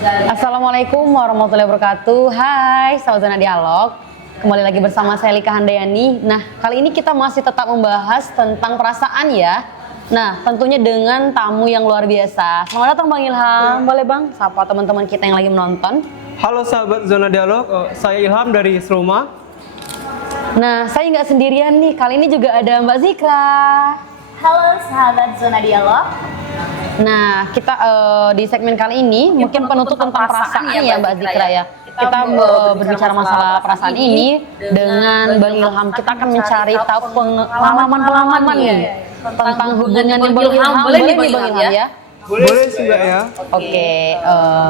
Assalamualaikum warahmatullahi wabarakatuh. Hai, sahabat Zona Dialog. Kembali lagi bersama saya Lika Handayani. Nah, kali ini kita masih tetap membahas tentang perasaan ya. Nah, tentunya dengan tamu yang luar biasa. Selamat datang Bang Ilham. Boleh Bang, sapa teman-teman kita yang lagi menonton. Halo sahabat Zona Dialog, saya Ilham dari Seluma. Nah, saya nggak sendirian nih. Kali ini juga ada Mbak Zikra. Halo sahabat Zona Dialog. Nah, kita di segmen kali ini mungkin penutup tentang perasaan ya Mbak Zikra ya. Kita berbicara masalah perasaan ini dengan Bang Ilham. Kita akan mencari tahu pengalaman-pengalaman nih tentang hubungan yang Bang Ilham. Boleh nih Bang Ilham ya? Boleh sih Mbak ya. Oke,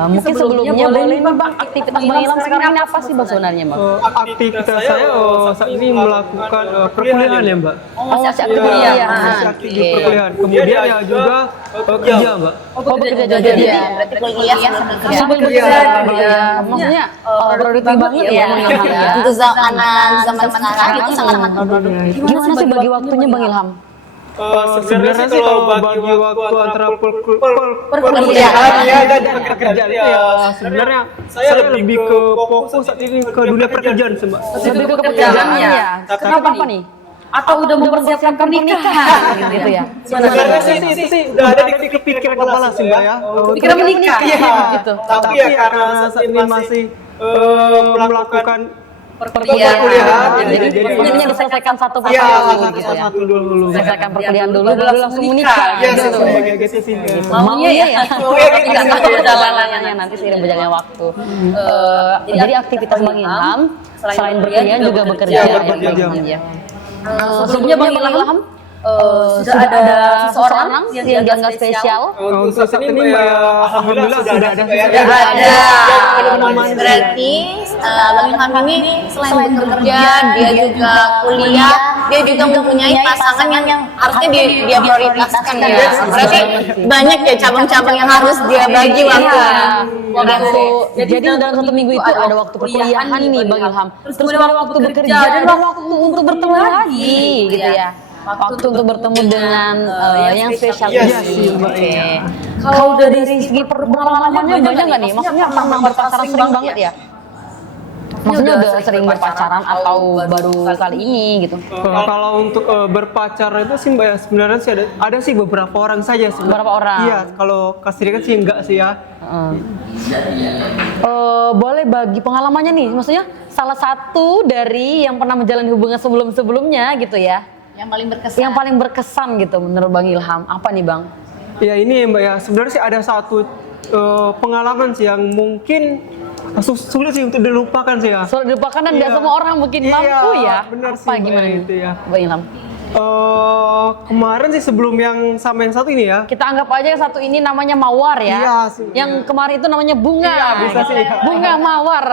mungkin sebelumnya boleh nih Bang, aktivitas Bang Ilham sekarang ini apa sih Bang sebenarnya Bang? Aktivitas saya saat ini melakukan perkuliahan ya Mbak. Oh, masih aktif kuliah. Masih aktif di perkuliahan. Kemudian ya juga kerja Mbak. Oh, bekerja juga dia. Berarti kuliah sambil kerja. Sambil bekerja ya. Maksudnya produktif banget ya Bang Ilham ya. Untuk zaman sekarang itu sangat produktif. Gimana sih bagi waktunya Bang Ilham? Sebenarnya sih kalau bagi waktu antara Perkuliahan ya dan pekerjaan ya sebenarnya saya lebih ke fokus saat ini ke dunia pekerjaan sih Mbak. Lebih ke pekerjaan ya. Kenapa apa nih? atau udah mempersiapkan pernikahan Gitu ya. Sebenarnya sih itu sih udah ada di kepikiran kepala sih Mbak ya. Pikiran menikah Gitu. Tapi ya karena saat ini masih melakukan Perkuliahan. Jadi intinya diselesaikan satu persatu Iya, gitu ya. satu dulu. Selesaikan perkuliahan dulu baru langsung menikah. Iya, Gitu. gitu sih. Maunya ya. Tidak tahu perjalanannya nanti seiring berjalannya waktu. Jadi aktivitas Bang Ilham selain berkuliah juga bekerja. bekerja. Sebelumnya Bang Ilham sudah ada seseorang yang dianggap spesial. Untuk saat ini alhamdulillah sudah ada. Berarti Bang Ilham ini selain bekerja, dia juga kuliah, dia juga mempunyai pasangan yang harusnya dia prioritaskan ya. Berarti banyak ya cabang-cabang yang harus dia bagi waktu. Jadi dalam satu minggu itu ada waktu perkuliahan nih Bang Ilham. Terus ada waktu bekerja dan waktu untuk bertemu lagi gitu ya. Waktu untuk bertemu dengan yang spesial ini. Oke. Kalau dari segi pengalamannya banyak nggak nih? Maksudnya pernah berpacaran sering banget ya? Maksudnya udah sering berpacaran atau baru kali ini gitu? Kalau untuk berpacaran itu sih Mbak ya sebenarnya sih ada sih beberapa orang saja sih. Beberapa orang? Iya, kalau kasih kan sih enggak sih ya. Boleh bagi pengalamannya nih, maksudnya salah satu dari yang pernah menjalani hubungan sebelum-sebelumnya gitu ya? Yang paling berkesan gitu menurut Bang Ilham, apa nih Bang? Ya ini Mbak ya, sebenarnya sih ada satu pengalaman sih yang mungkin sulit sih untuk dilupakan sih ya. Sulit dilupakan dan nggak semua orang mungkin mampu ya? Benar apa sih, gimana itu nih ya. Bang Ilham? Kemarin sih sebelum yang sama yang satu ini ya. Kita anggap aja yang satu ini namanya Mawar ya. Iya sih. Yang kemarin itu namanya Bunga. Iya, bisa sih. Bunga Mawar.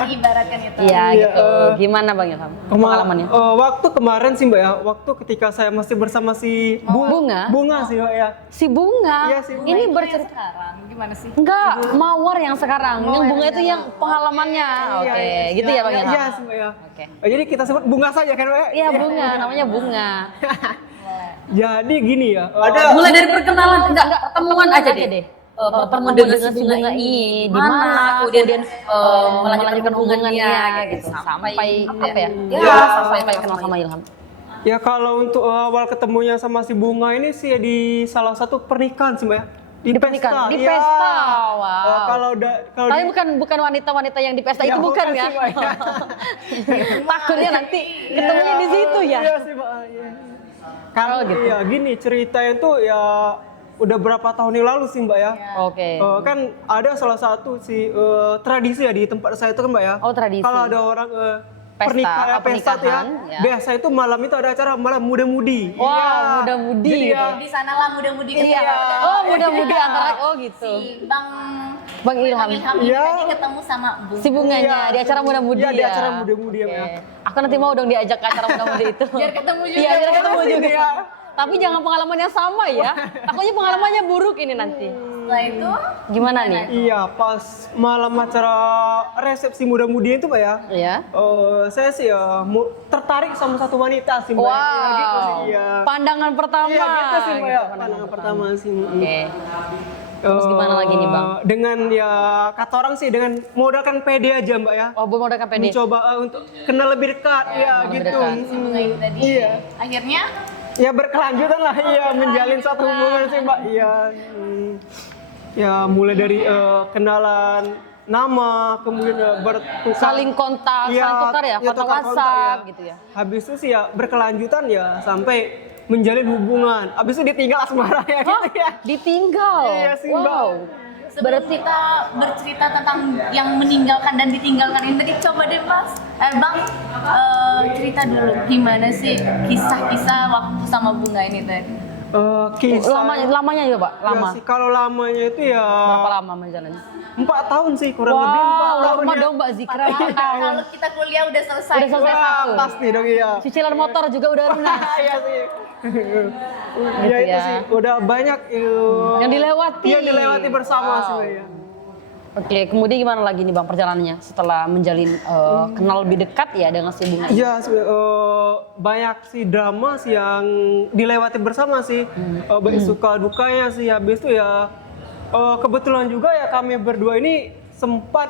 Mengibaratkan itu. Iya gitu. Gimana Bang Ilham? Pengalamannya? Waktu kemarin sih Mbak ya, waktu ketika saya masih bersama si Bunga? Bunga sih Mbak ya. Si Bunga. Iya, si Bunga. Ini bercerita Sekarang gimana sih? enggak, Mawar yang sekarang. Yang Bunga itu yang pengalamannya. Oke, gitu ya Bang Ilham. Iya sih Mbak ya. Oke. Jadi kita sebut Bunga saja kan Mbak ya? Iya Bunga, namanya Bunga. Jadi gini ya. Mulai dari perkenalan, enggak pertemuan aja deh. Pertemuan dengan si Bunga ini di mana, kemudian melanjutkan hubungannya gitu sampai apa ya? Ya, sampai kenal sama Ilham. Ya kalau untuk awal ketemunya sama si Bunga ini sih di salah satu pernikahan sih Mbak ya. Di pesta. Di Iya. pesta. Wow. Kalau Tapi bukan wanita-wanita yang di pesta itu bukan ya? sih, Mbak, ya. Takutnya nanti ketemunya di situ ya. Iya sih Mbak. Iya. Karena gitu. ya gini ceritanya tuh ya udah berapa tahun yang lalu sih Mbak ya. Oke. Kan ada salah satu si tradisi ya di tempat saya itu kan Mbak ya. Oh, tradisi. Kalau ada orang Pesta, pesta tuh ya, pernikahan, ya. biasa itu malam itu ada acara malam muda-mudi. Wow, Iya. muda-mudi Jadi gitu. ya, Di sanalah muda-mudi Iya. Oh, muda-mudi antara gitu. Si Bang Ilham. ini Iya. tadi ketemu sama Si Bunganya Iya, di acara muda-mudi iya, ya. di acara muda-mudi ya, Oke. Mbak. Aku nanti mau dong diajak ke acara muda-mudi itu. Biar ketemu juga. Iya, biar ketemu juga. Iya. Tapi jangan pengalaman yang sama ya. Takutnya pengalamannya buruk ini nanti. Setelah itu Gimana nih? Iya, pas malam acara resepsi muda-mudi itu Mbak ya. Iya. Saya sih ya tertarik sama satu wanita sih Mbak. Wow. Ya, gitu sih, iya. Pandangan pertama. Iya gitu sih Mbak ya. Gitu, Pandangan pertama sih. Oke. Terus gimana lagi nih Bang? Dengan ya kata orang sih dengan modalkan PD aja Mbak ya. Oh, memodalkan PD. Mencoba untuk kenal lebih dekat ya lebih gitu. dekat. Si bunga itu tadi. Iya. Akhirnya Ya berkelanjutan lah ya menjalin satu hubungan sih Mbak. Iya. Ya mulai dari kenalan nama, kemudian bertukar Saling kontak, Iya, saling tukar ya, kontak tukar WhatsApp ya. gitu ya. Habis itu sih ya berkelanjutan ya sampai menjalin hubungan. Habis itu ditinggal asmara ya gitu ya. Ditinggal. Iya sih, Mbak. Wow. sebelum kita bercerita tentang yang meninggalkan dan ditinggalkan ini tadi, coba deh Bang cerita dulu gimana sih kisah-kisah waktu sama bunga ini tadi. Lamanya ya Pak, lama. Ya sih, kalau lamanya itu ya Berapa lama menjalani? 4 tahun sih kurang lebih 4 Wow, tahun lama ya. dong Mbak Zikra. Kalau kita kuliah udah selesai. Udah selesai Wah, satu. pasti dong iya. Cicilan motor juga udah lunas. Iya sih. Gitu Ya itu ya. sih udah banyak Yang dilewati. Yang dilewati bersama sih ya. Oke, kemudian gimana lagi nih Bang perjalanannya setelah menjalin kenal lebih dekat ya dengan si bunga? Iya, banyak sih drama sih yang dilewati bersama sih, baik suka dukanya sih. Habis itu ya kebetulan juga ya kami berdua ini sempat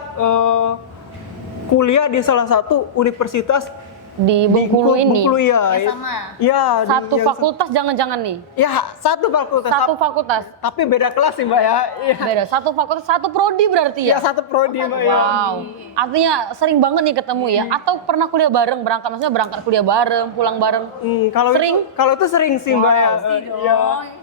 kuliah di salah satu universitas Di Bengkulu ini. Bengkulu ya. Ya, sama. Ya, Satu fakultas jangan-jangan nih. Ya, satu fakultas. Satu fakultas. Tapi beda kelas sih Mbak ya. Iya. Beda, satu fakultas, satu prodi berarti Ya, ya? satu prodi Mbak ya. Wow. Artinya sering banget nih ketemu ya? Atau pernah kuliah bareng, maksudnya berangkat kuliah bareng, pulang bareng? Sering? Kalau itu sering sih Mbak ya. Iya.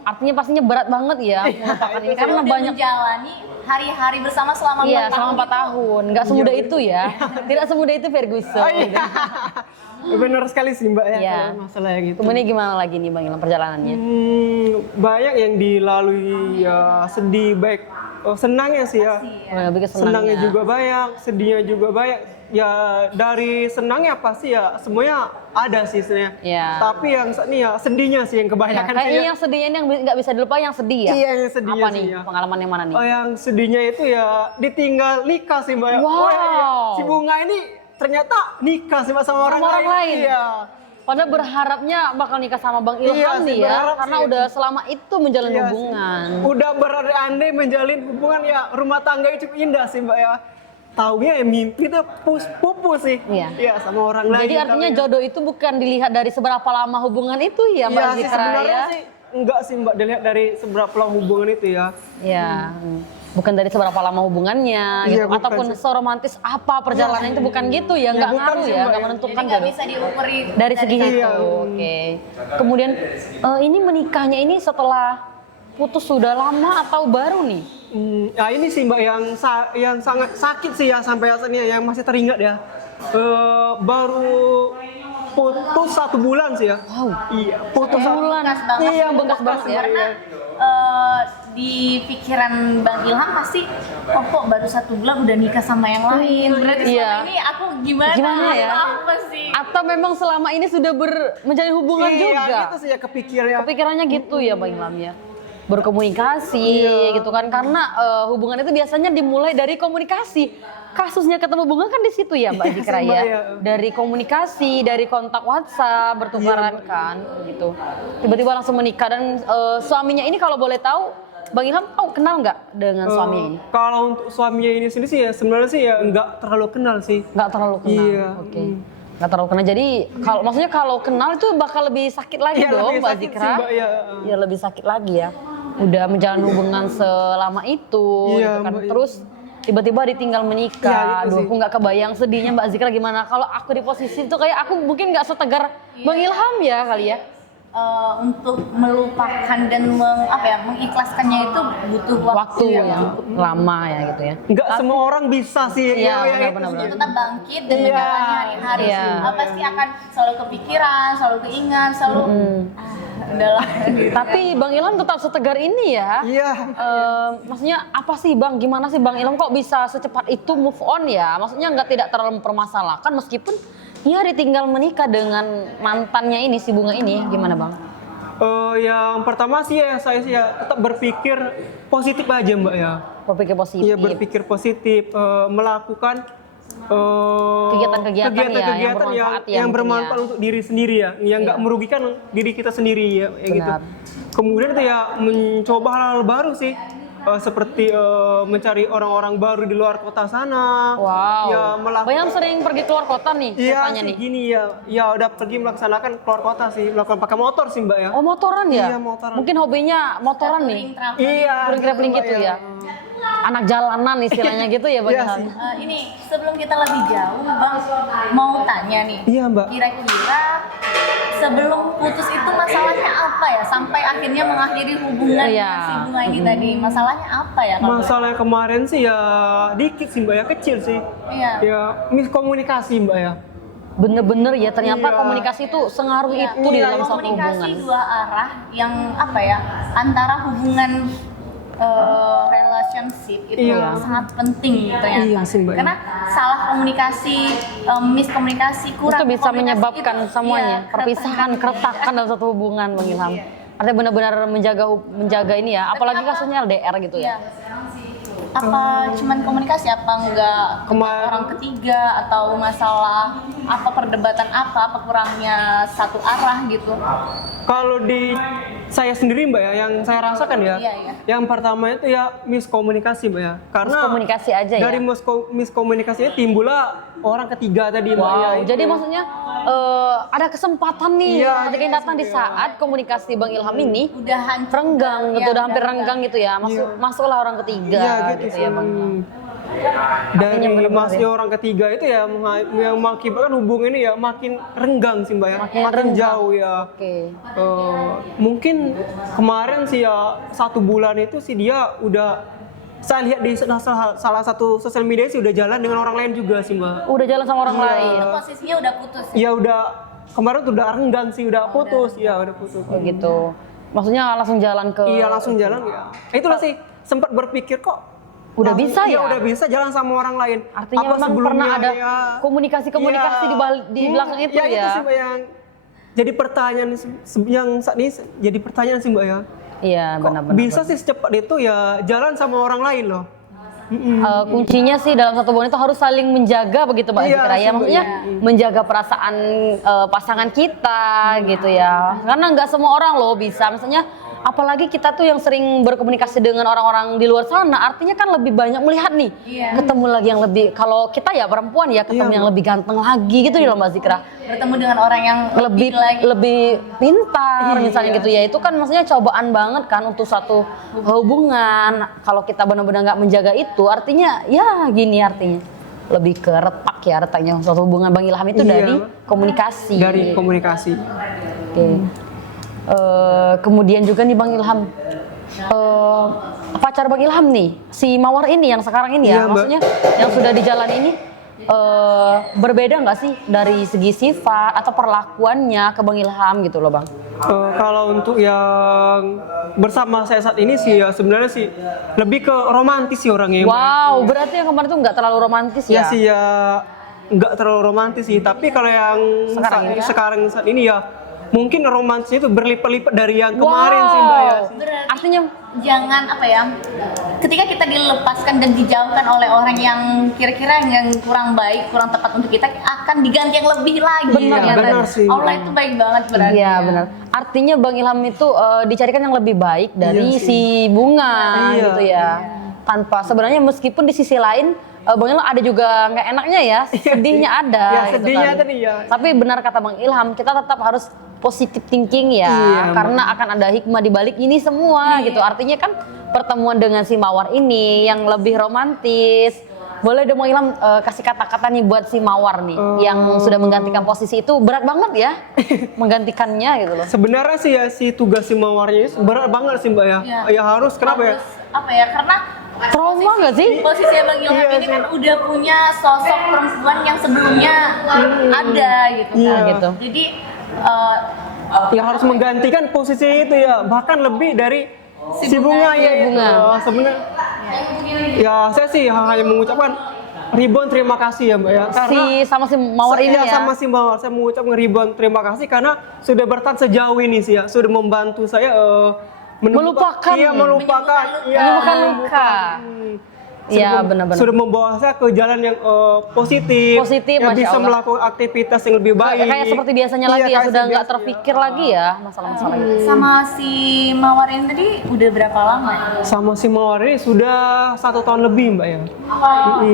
Artinya pastinya berat banget ya melupakan ini karena Udah banyak. menjalani hari-hari bersama selama Iya, 4 tahun. selama 4 tahun. Nggak semudah itu ya. Tidak semudah itu Ferguson. Oh, iya. Benar sekali sih Mbak ya Iya. kalau masalah yang itu. Kemudian gimana lagi nih Bang Ilham perjalanannya? Banyak yang dilalui ya sedih baik senangnya sih ya. Lebih ke Senangnya senangnya. juga banyak, sedihnya juga banyak. Ya dari senangnya pasti ya semuanya ada sih sebenarnya. Iya. Tapi yang ini ya sedihnya sih yang Ya, kebanyakan sih. kayaknya Ya. yang sedihnya ini yang nggak bisa dilupakan yang sedih ya? Iya yang sedihnya Apa sih nih? ya. Pengalaman yang mana nih? Yang sedihnya itu ya ditinggal nikah sih Mbak. Ya. Wow. Ya, si Bunga ini ternyata nikah sih Mbak sama orang orang lain. Iya. Padahal berharapnya bakal nikah sama Bang Ilham Iya sih, nih ya, berharap karena sih. udah selama itu menjalin Iya sih. hubungan. Udah berandai menjalin hubungan ya rumah tangga itu cukup indah sih Mbak ya. Taunya ya mimpi tuh pupus sih. Iya. Iya sama orang lain. Jadi artinya taunya. jodoh itu bukan dilihat dari seberapa lama hubungan itu ya Mbak Iya sih Zikra sebenarnya ya? sih enggak sih Mbak dilihat dari seberapa lama hubungan itu ya. Ya, bukan dari seberapa lama hubungannya Iya, gitu. bukan Ataupun sih. seromantis apa perjalanan itu bukan gitu ya, nggak bukan ngaruh sih, ya, Mbak, nggak ya. menentukan Jadi nggak jodoh. bisa diukuri Dari segi Iya. itu, oke. Kemudian ini menikahnya ini setelah putus sudah lama atau baru nih? Ya ini sih Mbak yang sangat sakit sih ya sampai saat ini yang masih teringat ya. Baru putus 1 bulan sih ya. Wow. Iya, putus 1 bulan. Bekas banget. Iya, bekas banget ya. Karena di pikiran Bang Ilham pasti, oh kok baru 1 bulan udah nikah sama yang lain. Berarti Iya. selama ini aku gimana? Gimana ya? Apa sih? Atau memang selama ini sudah menjalin hubungan Iya, juga? gitu sih ya kepikiran ya. Kepikirannya gitu ya Bang Ilham ya? Berkomunikasi gitu kan, karena hubungan itu biasanya dimulai dari komunikasi. Kasusnya ketemu bunga kan di situ ya Mbak Iya, Zikra Mbak, ya, ya. dari komunikasi, dari kontak WhatsApp, bertukaran kan gitu. Tiba-tiba langsung menikah dan suaminya ini kalau boleh tahu Bang Ilham kenal nggak dengan suaminya ini? Kalau untuk suaminya ini sendiri sih ya sebenarnya sih ya nggak terlalu kenal sih. Nggak terlalu kenal. Iya. Oke. Nggak terlalu kenal. Jadi kalau maksudnya kalau kenal itu bakal lebih sakit lagi Iya, dong lebih Mbak sakit Zikra. sih, Mbak, ya. Ya lebih sakit lagi ya. Udah menjalin hubungan selama itu Iya, gitu kan. Mbak, iya. Terus tiba-tiba ditinggal menikah. Iya, gitu Aduh, sih. aku nggak kebayang sedihnya Mbak Zikra gimana. Kalau aku di posisi itu kayak aku mungkin nggak setegar Bang Ilham ya kali ya. Untuk melupakan dan mengikhlaskannya itu butuh Waktu yang lama ya gitu ya. Nggak semua orang bisa sih. Iya, ya, benar-benar. itu sih. tetap bangkit dan Iya. menjalani hari-hari. Iya. Pasti akan selalu kepikiran, selalu keingat, selalu udahlah. Tapi Bang Ilham tetap setegar ini ya. Iya. Maksudnya apa sih Bang? Gimana sih Bang Ilham kok bisa secepat itu move on ya? Maksudnya tidak terlalu mempermasalahkan meskipun ia ditinggal menikah dengan mantannya ini, si Bunga ini. Gimana Bang? Yang pertama sih ya saya sih ya tetap berpikir positif aja Mbak ya. Berpikir positif. Iya berpikir positif, melakukan Kegiatan-kegiatan ya, yang bermanfaat ya yang mungkin bermanfaat ya. untuk diri sendiri ya, yang nggak merugikan diri kita sendiri ya, gitu. Benar. Kemudian itu ya mencoba hal-hal baru sih, seperti mencari orang-orang baru di luar kota sana. Wow. Ya Bang Ilham sering pergi keluar kota nih Iya ceritanya sih nih. gini ya, ya udah pergi melaksanakan keluar kota sih, melakukan pakai motor sih Mbak ya. Oh motoran ya? Iya, motoran. Mungkin hobinya motoran nih. Iya. Traveling gitu ya. Anak jalanan istilahnya gitu ya Bang Iya Ilham. sih. Ini sebelum kita lebih jauh, Bang mau tanya nih. Iya Mbak. Kira-kira sebelum putus itu masalahnya apa ya? Sampai akhirnya mengakhiri hubungan Iya. dengan si Bunga ini tadi. Masalahnya apa ya? kalau Masalah yang kemarin sih ya dikit sih Mbak ya, kecil sih. boleh? Iya. Ya miskomunikasi Mbak ya. Bener-bener ya ternyata Iya. komunikasi itu sengaruh itu di dalam suatu Komunikasi hubungan. dua arah yang apa ya? Antara hubungan relationship itu Iya. sangat penting ternyata. Iya sih, Mbak. Karena salah komunikasi, miskomunikasi, kurang Itu bisa komunikasi menyebabkan itu, semuanya, iya, perpisahan, keretakan dalam satu hubungan Bang Ilham. Artinya benar-benar menjaga ini ya, apalagi kasusnya LDR gitu Iya. ya. Apa cuman komunikasi, apa enggak Kemar- orang ketiga, atau masalah apa perdebatan apa kurangnya satu arah gitu. Kalau di saya sendiri Mbak ya, yang saya rasakan ya, Iya, iya. yang pertama itu ya miskomunikasi Mbak ya, karena Miskomunikasi aja ya? dari miskomunikasinya timbullah orang ketiga tadi Mbak ya. Wow, itu. jadi maksudnya ada kesempatan nih Iya, ketika yang datang di saat komunikasi Bang Ilham ini Udah hancur. renggang gitu, Iya, udah hampir renggang. renggang gitu ya, masuklah orang ketiga Iya gitu gitu sih. ya Bang. Dari bener-bener masih ya. orang ketiga itu ya yang mengakibatkan hubungan ini ya makin renggang sih Mbak ya, Makin makin renggang. jauh ya. Oke. Mungkin kemarin sih ya 1 bulan itu sih dia udah, saya lihat di salah satu sosial media sih udah jalan dengan orang lain juga sih Mbak. Udah jalan sama orang Iya. lain. Itu posisinya udah putus. Ya udah kemarin tuh udah renggang sih, udah putus, ya udah putus. Oh gitu. Maksudnya langsung jalan ke Iya langsung jalan ya. Itulah sih sempat berpikir kok Udah bisa ya? Iya udah bisa jalan sama orang lain. Artinya Apa memang sebelumnya pernah ada ya, komunikasi-komunikasi di belakang itu ya. Itu sih Mbak yang jadi pertanyaan yang saat ini jadi pertanyaan sih Mbak ya. Iya Kok benar-benar. bisa sih secepat itu ya jalan sama orang lain loh. Kuncinya sih dalam satu hubungan itu harus saling menjaga begitu Mbak Iya, Zikra ya. sih, Mbak, Maksudnya menjaga perasaan pasangan kita gitu ya. Karena nggak semua orang loh bisa. Maksudnya apalagi kita tuh yang sering berkomunikasi dengan orang-orang di luar sana, artinya kan lebih banyak melihat nih. Iya. Ketemu lagi yang lebih, kalau kita ya perempuan ya ketemu Iya, yang lebih ganteng lagi gitu di Mbak Zikra. Bertemu dengan orang yang lebih lagi. lebih pintar misalnya gitu ya, itu kan maksudnya cobaan banget kan untuk satu hubungan. Kalau kita benar-benar nggak menjaga itu artinya ya gini, artinya lebih ke retak ya, retaknya suatu hubungan Bang Ilham itu Iya. dari komunikasi. Dari komunikasi. Oke. Kemudian juga nih Bang Ilham, pacar Bang Ilham nih si Mawar ini yang sekarang ini ya, Iya, Mbak. maksudnya yang sudah di jalan ini berbeda nggak sih dari segi sifat atau perlakuannya ke Bang Ilham gitu loh Bang? Kalau untuk yang bersama saya saat ini sih ya sebenarnya sih lebih ke romantis sih orangnya. Mbak. Wow, berarti yang kemarin tuh nggak terlalu romantis Ya ya? sih ya nggak terlalu romantis sih, tapi kalau yang sekarang saat ini ya mungkin romantisnya itu berlipat-lipat dari yang kemarin sih Mbak ya. Berarti Artinya jangan apa ya, ketika kita dilepaskan dan dijauhkan oleh orang yang kira-kira yang kurang baik, kurang tepat untuk kita, akan diganti yang lebih lagi. Benar, ternyata. benar sih. Allah itu baik banget berarti. iya benar. Artinya Bang Ilham itu dicarikan yang lebih baik dari Iya si Bunga Iya. gitu ya. Tanpa sebenarnya meskipun di sisi lain Bang Ilham ada juga nggak enaknya ya, sedihnya ada. Ya, gitu sedihnya kan. tadi ya. Tapi benar kata Bang Ilham, kita tetap harus positive thinking ya, Iya, karena akan ada hikmah di balik ini semua gitu. Artinya kan pertemuan dengan si Mawar ini yang lebih romantis. Boleh dong Bang Ilham kasih kata-kata nih buat si Mawar nih yang sudah menggantikan posisi itu, berat banget ya menggantikannya gitu loh. Sebenarnya sih ya si tugas si mawarnya ini berat banget sih Mbak ya. Iya. Ya harus kenapa ya? Harus, apa ya, karena Trauma nggak sih? posisi Bang Ilham Iya ini sih. kan udah punya sosok perempuan yang sebelumnya ada gitu Iya. kan. Gitu. Jadi Ya harus menggantikan posisi itu ya, bahkan lebih dari si bunga ya. Bunga. Sebenarnya ya saya sih hanya mengucapkan ribuan terima kasih ya Mbak ya. Sama si Mawar ini ya. Sama si Mawar saya mengucapkan ribuan terima kasih karena sudah bertahan sejauh ini sih ya, sudah membantu saya Melupakan. Iya, melupakan. Iya, Menyembuhkan luka. Iya, benar-benar. Sudah membawa saya ke jalan yang positif, Positif, yang Masya bisa Allah. melakukan aktivitas yang lebih baik. Kayak seperti biasanya Iya, lagi ya, kayak sudah nggak sebiasanya. terpikir lagi ya masalah-masalah itu. Sama si Mawar ini tadi udah berapa lama ya? Sama si Mawar ini sudah 1 tahun lebih mbak ya.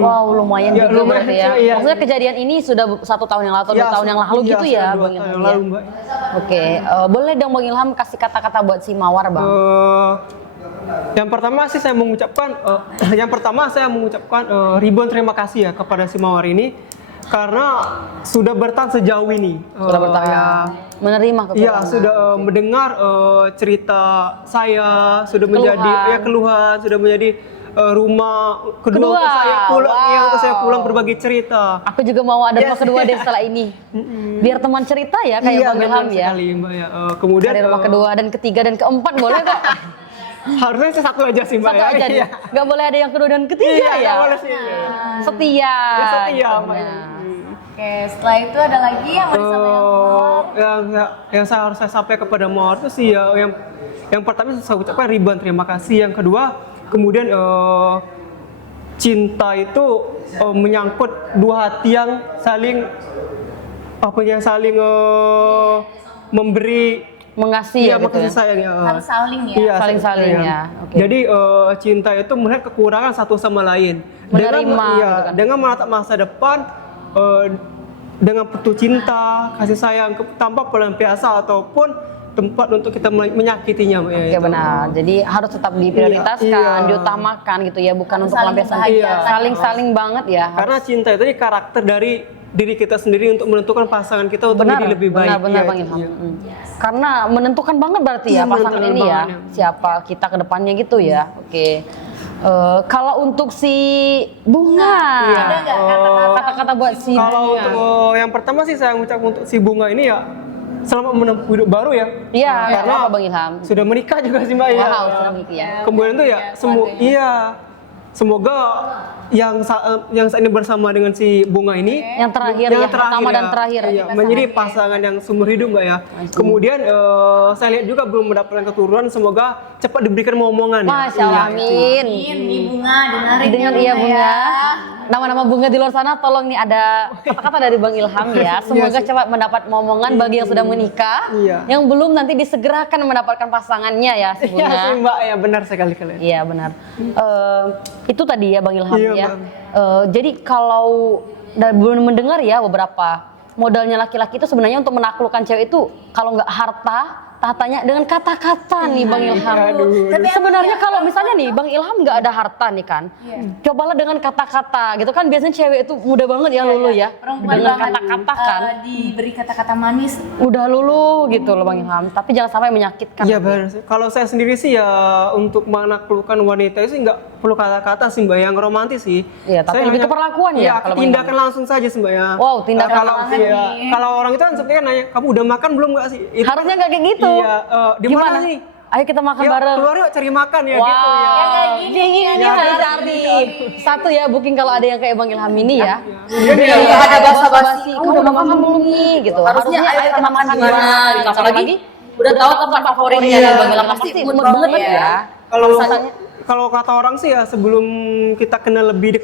Wow, lumayan Ya, juga lumayan, berarti ya. iya. Maksudnya kejadian ini sudah 1 tahun yang lalu atau 2 tahun yang lalu iya, gitu ya, sudah 2 Bang tahun Ilham yang ya? lalu mbak. Oke, boleh dong Bang Ilham kasih kata-kata buat si Mawar, Bang? Yang pertama sih saya mengucapkan, ribuan terima kasih ya kepada si Mawar ini karena sudah bertahan sejauh ini. Sudah bertahan menerima kekurangan. Iya, sudah mendengar cerita saya, sudah menjadi keluhan, sudah menjadi rumah kedua untuk saya pulang, iya, untuk saya pulang berbagi cerita. Aku juga mau ada rumah kedua deh setelah ini. Biar teman cerita ya kayak Bang Ilham benar ya. sekali, Mbak, ya. Kemudian Ada rumah kedua dan ketiga dan keempat boleh kok. harusnya satu aja sih Mbak. Satu aja Iya. nih. Gak boleh ada yang kedua dan ketiga Iya, ya. nggak boleh sih. Setia. Ya, setia, Mbak. Benar. Oke, setelah itu ada lagi yang mau disampaikan ke Mawar? Yang saya harus saya sampaikan kepada Mawar itu sih ya, yang pertama saya ucapkan ribuan terima kasih. Yang kedua, kemudian cinta itu menyangkut dua hati yang saling memberi, Mengasihi ya gitu makasih ya. sayang ya. Harus saling ya? Iya, Saling-saling sayang. ya, oke. Jadi cinta itu melihat kekurangan satu sama lain. Menerima, Iya, gitu kan. dengan menatap masa depan dengan penuh cinta, kasih sayang tanpa pelampiasan ataupun tempat untuk kita menyakitinya. Mbak, ya, Oke itu. benar. Jadi harus tetap diprioritaskan, Iya. diutamakan gitu ya, bukan untuk Saling pelampiasan. membahagiakan. Saling-saling banget ya. Karena cinta itu karakter dari diri kita sendiri untuk menentukan pasangan kita untuk menjadi lebih baik. Benar, Iya, Bang itu, Ilham. iya. Karena menentukan banget berarti ya Iya, pasangan menentukan ini ya, banget, ya. siapa kita ke depannya gitu ya. Oke. Kalau untuk si Bunga, Ada nggak kata-kata buat si Kalau Bunga? untuk yang pertama sih saya mengucapkan untuk si Bunga ini ya, selamat menempuh hidup baru ya. Iya, karena apa Bang Ilham? sudah menikah juga sih Mbak ya. Wow, sudah menikah ya. Kemudian tuh ya, semoga yang saat ini bersama dengan si Bunga ini Yang terakhir ya, pertama dan terakhir. iya, menjadi pasangan yang seumur hidup Mbak ya. Kemudian saya lihat juga belum mendapatkan keturunan, semoga cepat diberikan momongan ya. Masya Allah, amin. Ini Bunga, dengerin Dengar ya, iya Bunga Bunga. ya. Nama-nama bunga di luar sana tolong nih ada kata-kata dari Bang Ilham ya. Semoga cepat mendapat momongan bagi yang sudah menikah. Iya. Yang belum nanti disegerakan mendapatkan pasangannya ya si Iya Bunga. sih Mbak ya, benar sekali kalian. Iya benar. Itu tadi ya Bang Ilham Iya, ya. Bang. Jadi kalau belum mendengar ya beberapa modalnya laki-laki itu sebenarnya untuk menaklukkan cewek itu kalau nggak harta, tatanya dengan kata-kata nih Bang Ilham. Tapi Sebenarnya kalau misalnya nih Bang Ilham nggak ada harta nih kan, cobalah dengan kata-kata gitu kan biasanya cewek itu mudah banget ya lulu ya. Perempuan Dengan banget, kata-kata kan diberi kata-kata manis. udah lulu gitu loh Bang Ilham. Tapi jangan sampai menyakitkan. Iya benar sih. Kalau saya sendiri sih ya untuk menaklukkan wanita itu sih nggak perlu kata-kata sih Mbak, yang romantis sih. Iya, tapi lebih ke perlakuan ya, Iya, kalau tindakan langsung saja sih Mbak ya. Wow, tindakan kalau langsung iya, nih. kalau orang itu kan sebenarnya nanya, kamu udah makan belum nggak sih? Itu Harusnya nggak kayak gitu. Iya, di mana Gimana sih? Ayo kita makan Yuk, bareng. keluar yuk cari makan ya Wow, gitu ya. kayak gini, ini ya, cari. Satu ya booking kalau ada yang kayak Bang Ilham ini ya. Iya, Iya, ada basa-basi. Kamu udah makan belum nih gitu. Harusnya ayo kita makan di mana gitu. Apalagi udah tahu tempat favoritnya Iya. Bang Ilham pasti mood banget ya. Kalau Rasanya- kalau kata orang sih ya sebelum kita kenal lebih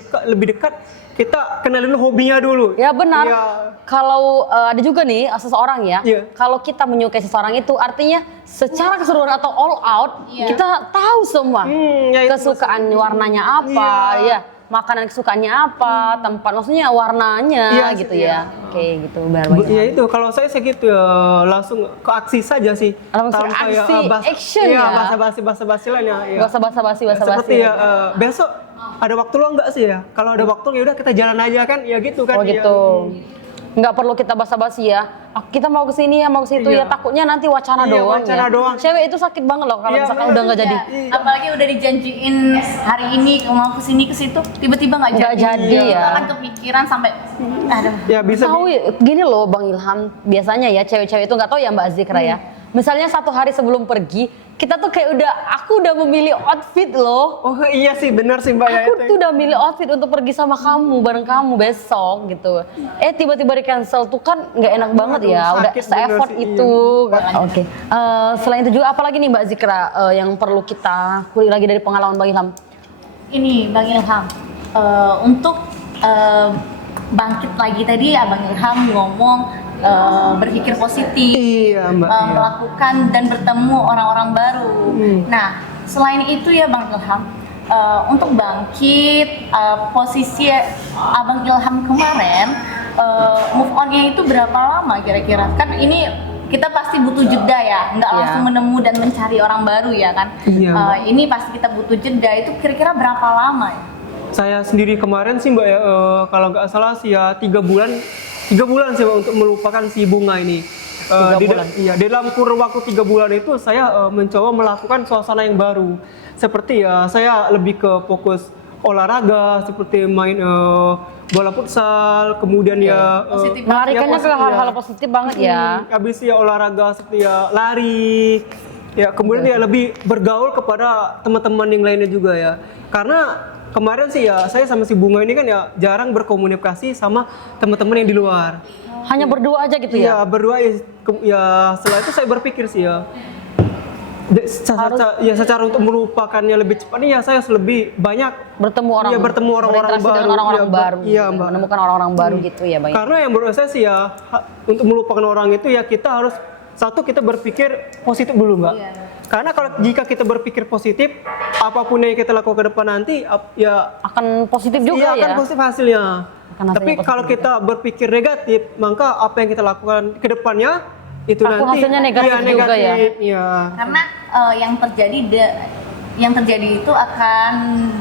dekat kita kenal dulu hobinya dulu. Ya benar. Iya. Kalau ada juga nih seseorang ya, Iya. kalau kita menyukai seseorang itu artinya secara keseluruhan atau all out kita tahu semua Ya itu kesukaan warnanya apa, ya makanan kesukaannya apa, tempat maksudnya warnanya Iya, gitu iya. ya. Oke gitu benar Bang Ilham. Ya itu kalau saya segitu ya langsung ke aksi saja sih. Langsung Tanpa aksi, action iya, ya. basa-basi lain ya. Iya. Gak usah basa-basi Seperti ya besok ada waktu luang nggak sih ya? Kalau ada waktu ya udah kita jalan aja kan, ya gitu kan. Oh ya. gitu. Nggak perlu kita basa-basi ya. Kita mau ke sini ya, mau ke situ Iya. ya. Takutnya nanti wacana Iya, doang wacana ya. doang. Cewek itu sakit banget loh kalau Iya, misalkan bener. udah nggak jadi. Iya. Apalagi udah dijanjiin hari ini mau ke sini ke situ, tiba-tiba nggak Nggak jadi ya. Kan kepikiran sampai aduh. Ya bisa. Tahu gini loh Bang Ilham, biasanya ya cewek-cewek itu nggak tahu ya Mbak Zikra ya. Misalnya satu hari sebelum pergi, kita tuh kayak aku udah memilih outfit loh. Oh iya sih, benar sih Mbak ya Aku itu. tuh udah milih outfit untuk pergi sama kamu, bareng kamu besok gitu. Tiba-tiba di cancel tuh kan nggak enak banget ya. Udah sakit bener se-effort sih, itu. Oke. Selain itu juga apalagi nih Mbak Zikra yang perlu kita kulik lagi dari pengalaman Bang Ilham? ini Bang Ilham, untuk bangkit lagi tadi Abang Ilham ngomong berpikir positif, Iya, Mbak. Iya. melakukan dan bertemu orang-orang baru. Nah, selain itu ya Bang Ilham, untuk bangkit, posisi Abang Ilham kemarin, move on-nya itu berapa lama kira-kira? Kan ini kita pasti butuh jeda ya, nggak Iya. langsung menemu dan mencari orang baru ya kan? Iya. Ini pasti kita butuh jeda, itu kira-kira berapa lama ya? Saya sendiri kemarin sih Mbak ya, kalau nggak salah sih ya 3 bulan sih Mbak untuk melupakan si bunga ini. 3 bulan? Iya, dalam kurun waktu 3 bulan itu saya mencoba melakukan suasana yang baru. Seperti ya saya lebih ke fokus olahraga seperti main bola futsal, kemudian ya Positif. Melarikannya ke positif, hal-hal ya. positif banget ya. Habis ya olahraga seperti ya lari, ya kemudian ya lebih bergaul kepada teman-teman yang lainnya juga ya. Karena kemarin sih ya saya sama si Bunga ini kan ya jarang berkomunikasi sama teman-teman yang di luar. Hanya berdua aja gitu Iya ya. berdua ya, ya setelah itu saya berpikir sih ya. Secara untuk melupakannya lebih cepat nih ya saya lebih banyak Bertemu orang, Iya, bertemu orang-orang berinteraksi baru. dengan orang-orang Iya, baru, iya, Mbak. menemukan orang-orang baru gitu ya Bang. karena yang menurut saya sih ya untuk melupakan orang itu ya kita harus satu kita berpikir positif dulu Mbak. Iya. Karena kalau jika kita berpikir positif apapun yang kita lakukan ke depan nanti ya Akan positif juga iya, ya. akan positif hasilnya. Akan hasilnya Tapi positif kalau kita berpikir negatif maka apa yang kita lakukan ke depannya itu Takut nanti hasilnya negatif iya, juga ya. Iya. Karena yang terjadi itu akan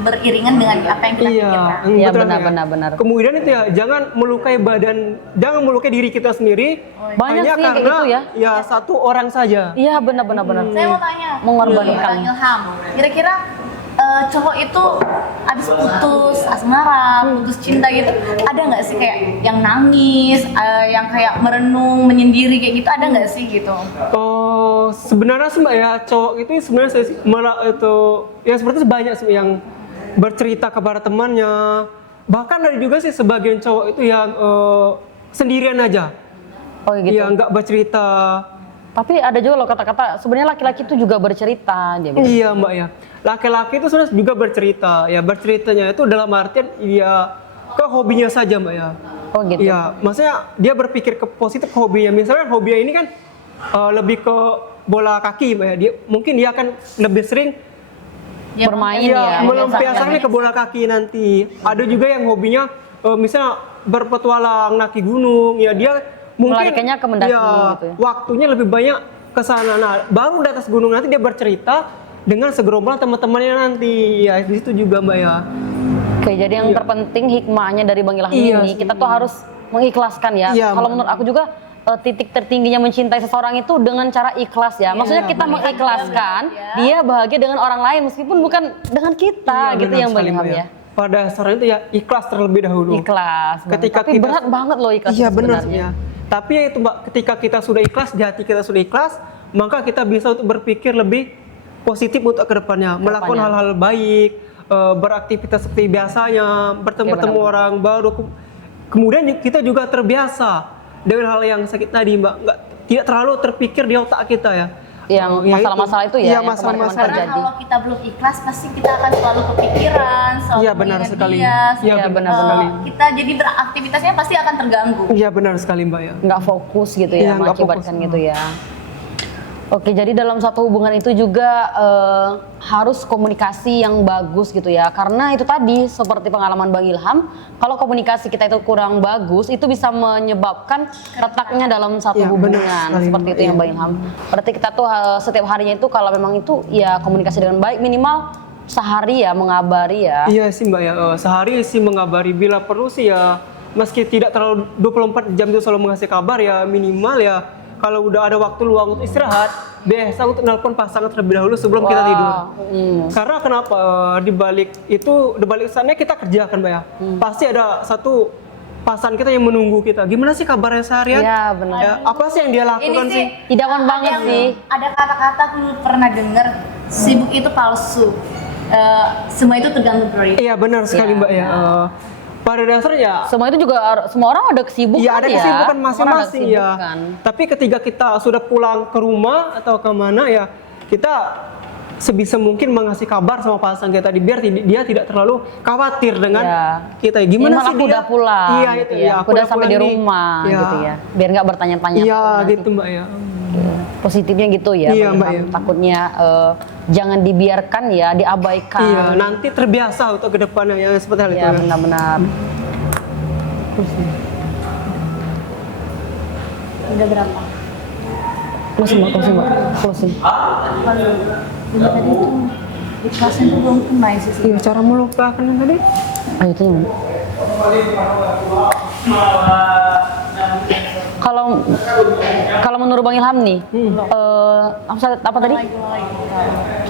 beriringan dengan apa yang kita pikirkan. Iya, betul, benar. Kemudian itu ya jangan melukai jangan melukai diri kita sendiri Banyak hanya sih kayak karena gitu ya. satu orang saja. Iya benar. Saya mau tanya, Mengorbankan. Bang Ilham, kira-kira cowok itu abis putus asmara, putus cinta gitu, ada nggak sih kayak yang nangis, yang kayak merenung, menyendiri kayak gitu, ada nggak sih gitu? Oh, sebenarnya sih Mbak ya, cowok itu sebenarnya malah itu ya seperti banyak sih yang bercerita kepada temannya. Bahkan ada juga sih sebagian cowok itu yang sendirian aja. Oh gitu. Yang nggak bercerita. Tapi ada juga loh kata-kata sebenarnya laki-laki itu juga bercerita dia bilang. Iya Mbak ya. Laki-laki itu sebenarnya juga bercerita. Ya berceritanya itu dalam artian ya ke hobinya saja Mbak ya. Oh gitu. Iya, maksudnya dia berpikir ke positif hobinya. Misalnya hobinya ini kan lebih ke bola kaki Mbak ya. Mungkin dia akan lebih sering Bermain ya. melampiaskannya ke bola kaki nanti. Ada juga yang hobinya misalnya berpetualang naik gunung. Ya dia mungkin Melarikannya ke mendaki ya, gitu ya. waktunya lebih banyak ke sana. Nah, baru di atas gunung nanti dia bercerita dengan segerombolan teman-temannya nanti. Ya, di situ juga Mbak ya. Oke, jadi yang terpenting hikmahnya dari Bang Ilham Iya ini sih. kita tuh harus mengikhlaskan ya. Iya, Kalau Mbak. menurut aku juga titik tertingginya mencintai seseorang itu dengan cara ikhlas ya. Maksudnya kita mengikhlaskan dia bahagia dengan orang lain meskipun bukan dengan kita Iya, gitu benar yang Bang sekali, Ilham Mbak ya. Pada dasarnya itu ya ikhlas terlebih dahulu. Ikhlas. Bang. Ketika Tapi kita- berat banget loh ikhlas Iya itu benar sebenarnya. ya. Tapi ya itu Mbak, ketika kita sudah ikhlas, di hati kita sudah ikhlas, maka kita bisa untuk berpikir lebih positif untuk kedepannya, melakukan hal-hal baik, beraktivitas seperti biasanya, bertemu benar. orang baru. Kemudian kita juga terbiasa dengan hal yang sakit tadi Mbak, tidak terlalu terpikir di otak kita ya. Yang Ya, masalah-masalah itu ya, Iya, yang masalah-masalah kemarin-kemarin Karena terjadi. kalau kita belum ikhlas, pasti kita akan selalu kepikiran, selalu Iya, benar mengingat sekali. dia, Iya, benar eh, sekali. kita jadi beraktivitasnya pasti akan terganggu. Iya benar sekali Mbak ya. Nggak fokus gitu Iya, ya, nggak mengakibatkan fokus. gitu ya. Oke, jadi dalam satu hubungan itu juga harus komunikasi yang bagus gitu ya. Karena itu tadi seperti pengalaman Bang Ilham, kalau komunikasi kita itu kurang bagus, itu bisa menyebabkan retaknya dalam satu Iya, benar hubungan. sekali, Seperti Mbak. itu yang Iya. Bang Ilham. Berarti kita tuh setiap harinya itu kalau memang itu ya komunikasi dengan baik, minimal sehari ya mengabari ya. Iya sih Mbak ya, sehari sih mengabari bila perlu sih ya, meski tidak terlalu 24 jam itu selalu mengasih kabar ya, minimal ya kalau udah ada waktu luang untuk istirahat, biasa untuk nelpon pasangan terlebih dahulu sebelum kita tidur. Karena kenapa? Di balik sana kita kerjakan Mbak ya, pasti ada satu pasangan kita yang menunggu kita. Gimana sih kabarnya seharian? Iya, benar. Ya, apa sih yang dia lakukan Ini sih? Idaman banget yang- sih. Ada kata-kata aku pernah dengar, sibuk itu palsu. Semua itu tergantung prioritas. Iya benar sekali Iya, Mbak ya. Pada dasarnya Semua itu juga semua orang ada kesibukan iya ada ya. kesibukan Orang ada masing-masing ya. kesibukan. Tapi ketika kita sudah pulang ke rumah atau kemana ya, kita sebisa mungkin mengasih kabar sama pasangan kita tadi biar dia tidak terlalu khawatir dengan kita. Gimana malah sih aku dia? udah pulang. Iya gitu itu ya. ya. Aku udah sampai di rumah gitu ya. Biar nggak bertanya-tanya. Iya nanti. gitu Mbak ya. Positifnya gitu ya. Iya, Mbak, Bang. ya. Takutnya jangan dibiarkan ya, diabaikan. Iya, nanti terbiasa untuk ke depannya ya seperti hal itu. Ya benar-benar. Udah berapa? Closing Mbak, closing Mbak, closing. Tadi itu ikhlasin tuh belum tunai sih. Iya, cara melupakan yang tadi. Ayo tanya Mbak. Kalau menurut Bang Ilham nih, apa tadi?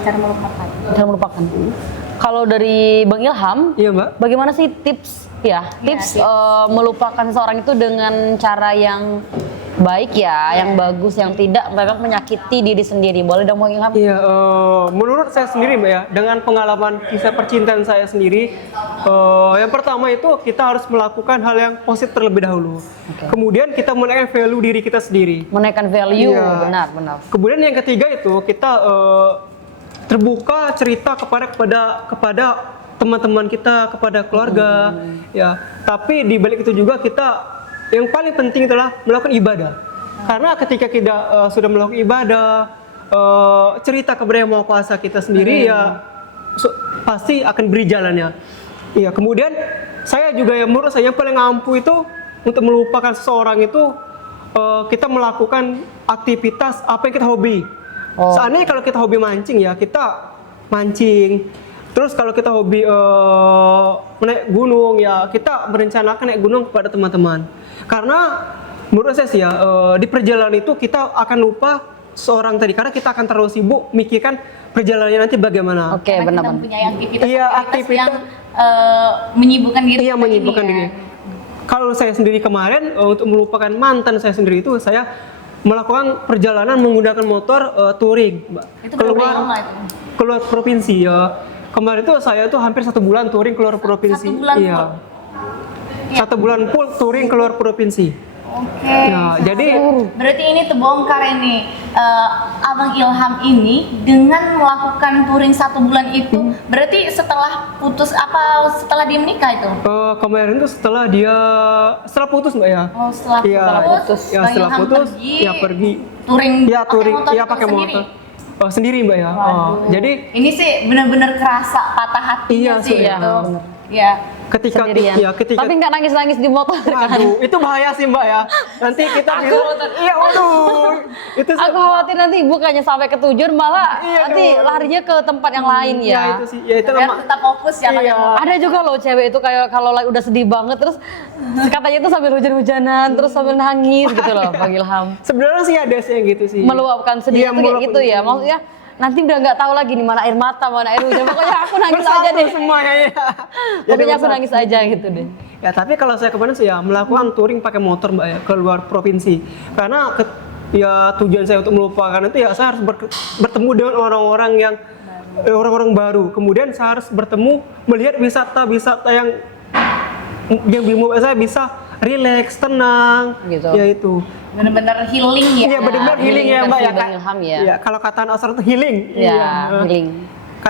Cara melupakan. Cara melupakan. Kalau dari Bang Ilham, Iya Mbak. bagaimana sih tips melupakan seseorang itu dengan cara yang baik ya, yang bagus, yang tidak memang menyakiti diri sendiri. Boleh dong Bang Ilham? Iya, menurut saya sendiri Mbak ya, dengan pengalaman kisah percintaan saya sendiri, yang pertama itu kita harus melakukan hal yang positif terlebih dahulu. Kemudian kita menaikkan value diri kita sendiri. Menaikkan value, Iya. benar. Kemudian yang ketiga itu kita terbuka cerita kepada teman-teman kita, kepada keluarga, ya. Tapi di balik itu juga kita yang paling penting adalah melakukan ibadah. Karena ketika kita sudah melakukan ibadah, cerita kepada Yang Maha Kuasa kita sendiri ya pasti akan beri jalannya. Iya, kemudian saya juga yang menurut saya yang paling ampuh itu untuk melupakan seseorang itu kita melakukan aktivitas apa yang kita hobi. Seandainya kalau kita hobi mancing ya kita mancing. Terus kalau kita hobi naik gunung ya kita merencanakan naik gunung kepada teman-teman. Karena menurut saya sih ya di perjalanan itu kita akan lupa seorang tadi karena kita akan terlalu sibuk mikirkan perjalanannya nanti bagaimana. Oke, benar. Kita punya aktivitas, Iya, aktivitas yang menyibukkan diri. Iya, menyibukkan diri. Kalau saya sendiri kemarin untuk melupakan mantan saya sendiri itu saya melakukan perjalanan menggunakan motor touring, Mbak. Itu berapa lama itu? Keluar provinsi ya. Kemarin tuh saya tuh hampir 1 bulan touring keluar provinsi. 1 bulan iya. full? 1 bulan full touring keluar provinsi. Oke. Ya, jadi Berarti ini terbongkar ini Abang Ilham ini dengan melakukan touring 1 bulan itu. Berarti setelah dia menikah itu? kemarin tuh setelah putus Mbak ya. Oh, setelah Iya, putus. ya Bang setelah Ilham putus pergi, ya pergi. touring. Ya touring, motor ya itu pakai sendiri? motor. Sendiri Mbak ya. Jadi Ini sih benar-benar kerasa patah hati Iya, sih iya, itu. benar. Ya. ketika Sendirian. ketika Tapi nggak nangis-nangis di motor kan? waduh, itu bahaya sih Mbak ya. Nanti kita iya waduh. Itu Aku khawatir nanti bukannya sampai ke tujuan malah Iya, nanti larinya ke tempat yang lain ya. ya itu sih. Ya itu Biar nama. tetap fokus ya pakai Iya. motor. Ada juga loh cewek itu kayak kalau udah sedih banget terus katanya itu sambil hujan-hujanan terus sambil nangis gitu loh Bang Ilham. Sebenarnya sih ada sih yang gitu sih. Meluapkan sedih Iya, itu kayak meluapkan gitu ya. sedih. Maksudnya nanti udah nggak tahu lagi nih mana air mata, mana air hujan. Pokoknya aku nangis aja Bersatu deh. semuanya ya. Pokoknya aku nangis aja gitu deh. Ya tapi kalau saya kemarin sih ya melakukan touring pakai motor Mbak ya ke luar provinsi. Karena ya tujuan saya untuk melupakan itu ya saya harus bertemu dengan orang-orang yang orang-orang baru. Kemudian saya harus bertemu melihat wisata-wisata yang membuat saya bisa rileks, tenang, Gitu. ya itu. Benar-benar healing ya. Iya benar-benar healing ya Mbak ya. versi Bang Ilham ya. Iya, kalau kata Asar itu healing. Ya, healing.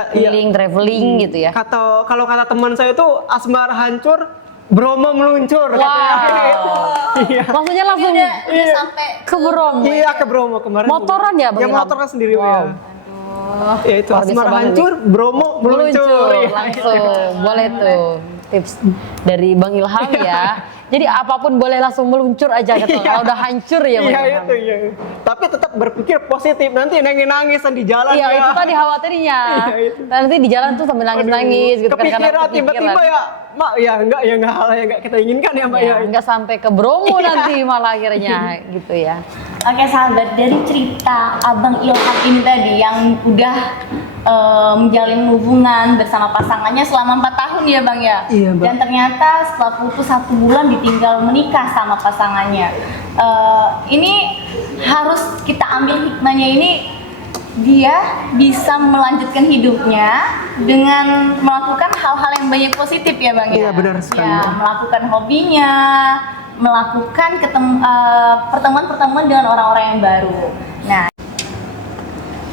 Iya. Healing, traveling gitu ya. Kalau kata teman saya itu asmara hancur, Bromo meluncur katanya. Iya. Maksudnya langsung Udah sampai ke Bromo. Iya ke Bromo kemarin. Motoran ya Bang Ya Ilham? motoran sendiri Wow. ya. Ya itu Luar biasa asmara banget hancur, Bromo meluncur. Iya. langsung. Boleh tuh tips dari Bang Ilham ya. Jadi apapun boleh langsung meluncur aja gitu. Kalau udah hancur ya Bang Iya Ilham. itu ya. Tapi tetap berpikir positif. Nanti nangis-nangisan di jalan. Iya, ya. itu tadi khawatirnya. Iya, itu. Nanti di jalan tuh sambil nangis-nangis gitu kan karena Kepikiran tiba-tiba ya, Mak ya enggak hal yang enggak kita inginkan ya Mbak ya. Ya, nggak sampai ke Bromo nanti malah akhirnya gitu ya. Oke sahabat, dari cerita Abang Ilham ini tadi yang udah menjalin hubungan bersama pasangannya selama 4 tahun ya Bang ya? Iya, Bang. Dan ternyata setelah putus 1 bulan ditinggal menikah sama pasangannya. Ini harus kita ambil hikmahnya ini, dia bisa melanjutkan hidupnya dengan melakukan hal-hal yang banyak positif ya Bang ya? Iya, benar sekali. Ya, melakukan hobinya, melakukan pertemuan-pertemuan dengan orang-orang yang baru. Nah,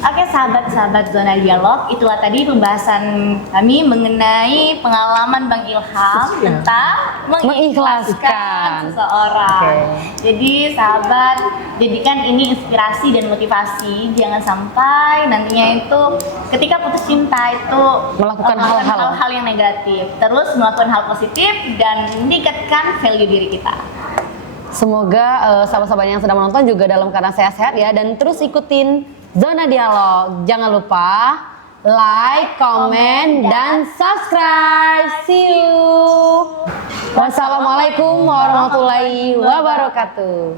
Oke sahabat-sahabat Zona Dialog, itulah tadi pembahasan kami mengenai pengalaman Bang Ilham tentang mengikhlaskan seseorang. Jadi sahabat, jadikan ini inspirasi dan motivasi. Jangan sampai nantinya itu ketika putus cinta itu Melakukan hal-hal yang negatif. Terus melakukan hal positif dan meningkatkan value diri kita. Semoga sahabat-sahabat yang sedang menonton juga dalam keadaan sehat-sehat ya, dan terus ikutin Zona Dialog. Jangan lupa like, comment, dan subscribe. See you. Wassalamualaikum warahmatullahi wabarakatuh.